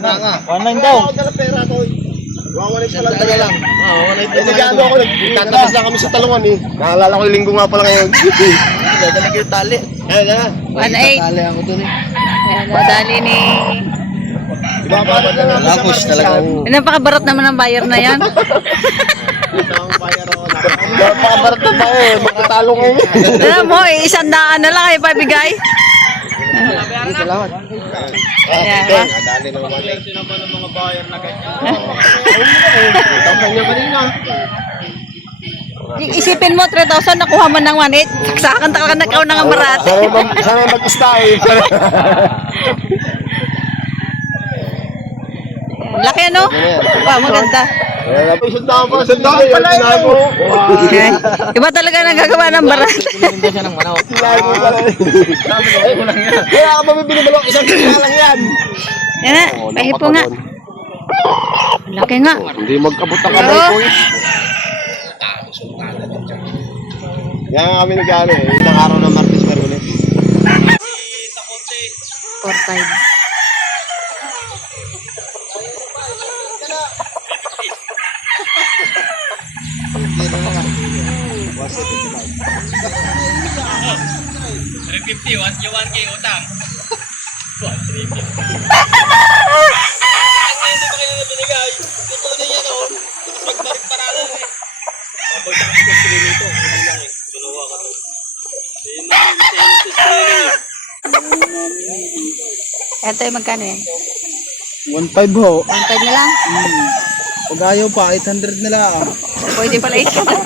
1.9 daw. Ako dala pera ko. Wawalit pa lang taga lang. Nag-ano ako, nagtatakas lang kami sa talungan eh. Naalala ko yung linggo nga pala ngayon. Dadala ko yung tali. Ayan, 1.8. Tali ako dun eh. Ayan, nadali ni... Ibabalat na natin sa Push talaga. Napakabarat naman ang buyer na yan. Napakabarat na tayo eh. Magtatalo ngayon. Alam mo, isang daan na lang ay pabigay. Salamat. Ayan, ha? Dali naman eh. Sinaban ng mga buyer na ganyan. Tapos niya kanina. Isipin mo, 3,000 nakuha mo ng 1.8. Sa akin talaga nakaw ng barat. Sana mag-ista eh. Laki ano? Wow, maganda. Sandaan pala eh. Iba talaga nagagawa ng barat. Hindi siya ng manok. Kaya ka mabibili mo lang isang kaya lang yan. Yan na, pahipo nga. Laki nga. Hindi magkabot ang kamay ko eh. Yan nga kami nag-ano eh. Isang araw ng Martes Merkulis. 4.5. Ito yung magkano yan? 1.5 ho. 1.5 na lang? Pag ayaw pa, 800 na lang. Pwede pala isa. 1.5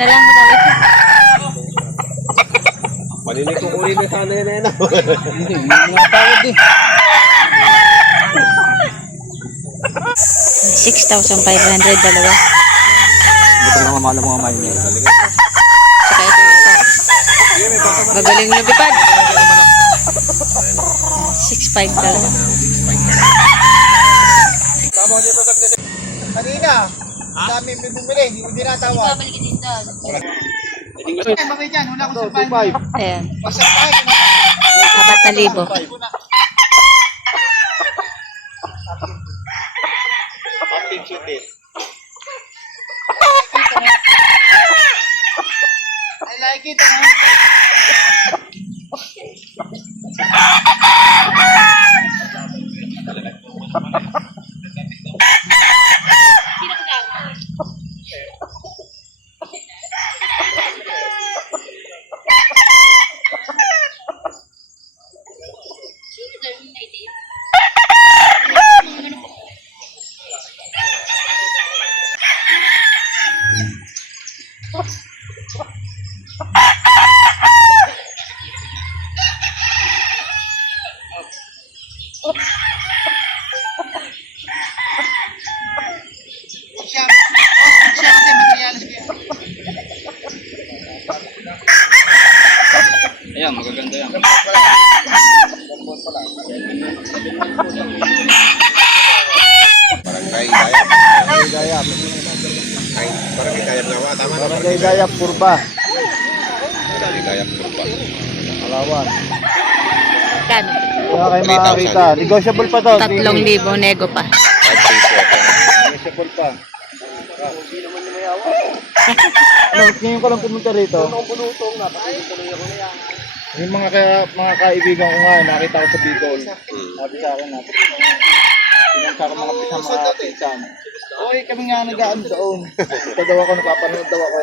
na lang. Madami ito. Malinig ko ulit na sana yan eh. Hindi, mga tawad eh. 6,500 dalawa. Ito na mamala mga miner. Saka ito isa. Magaling lumipad. 6.5 dalawa. Kanina, dami may bumili, hindi natawag. Mamay dyan, wala ko sa 5. Ayan. Pasal tayo. 4,000. Pumping shoot eh. I like it, Ayan, magaganda yan. Barangay Dayap. Barangay Dayap. Barangay Dayap Lawa, tama na. Barangay Dayap Purba. Barangay Dayap Purba. Alawan. Kano? Kaya kayo makakita. Negotiable pa to. 3,000 nego pa. Negotiable pa. Ngayon ko lang pumunta rito. Yung mga kaibigan ko nga, nakita ko sa Bicol. Sabi sa akin na, pinansa ko mga pinsan. Oy, kami nga nagaan doon. Ito daw ako, napapanood daw ako.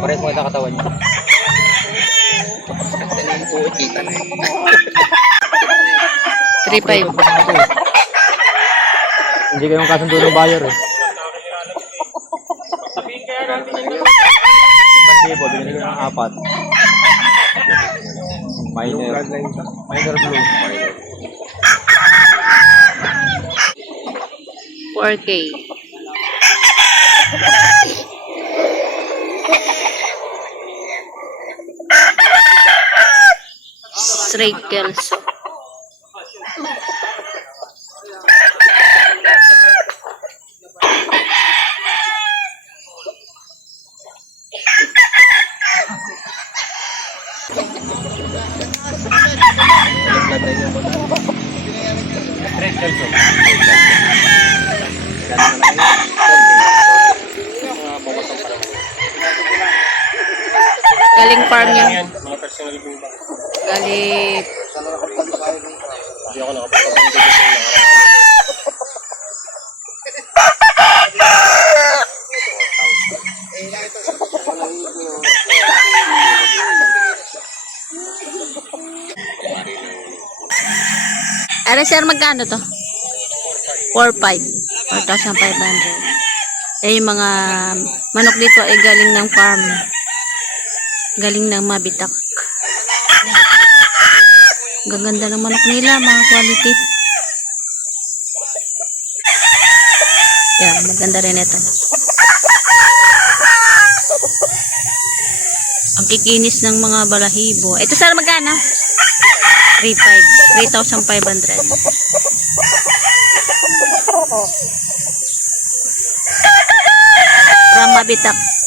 Pares mo yung katawan niya. 3.5. Hindi kayong kasundo ng buyer eh. 5,000, binili ko ng 4. Minor blue. 4K. X-ray Kelso. Red Kelso. Galing farm niya. Mga personal po ba? Galing. Hindi ako nakapagpapagod sa nakaraan. Are sir, magkano to? 4,500. 4,500. Eh, yung mga manok dito ay galing ng farm. Galing ng Mabitak. Gaganda ng manok nila, mga quality. Yan, maganda rin ito. Ang kikinis ng mga balahibo. Ito sir, magkano? 3,500. From Mabitak.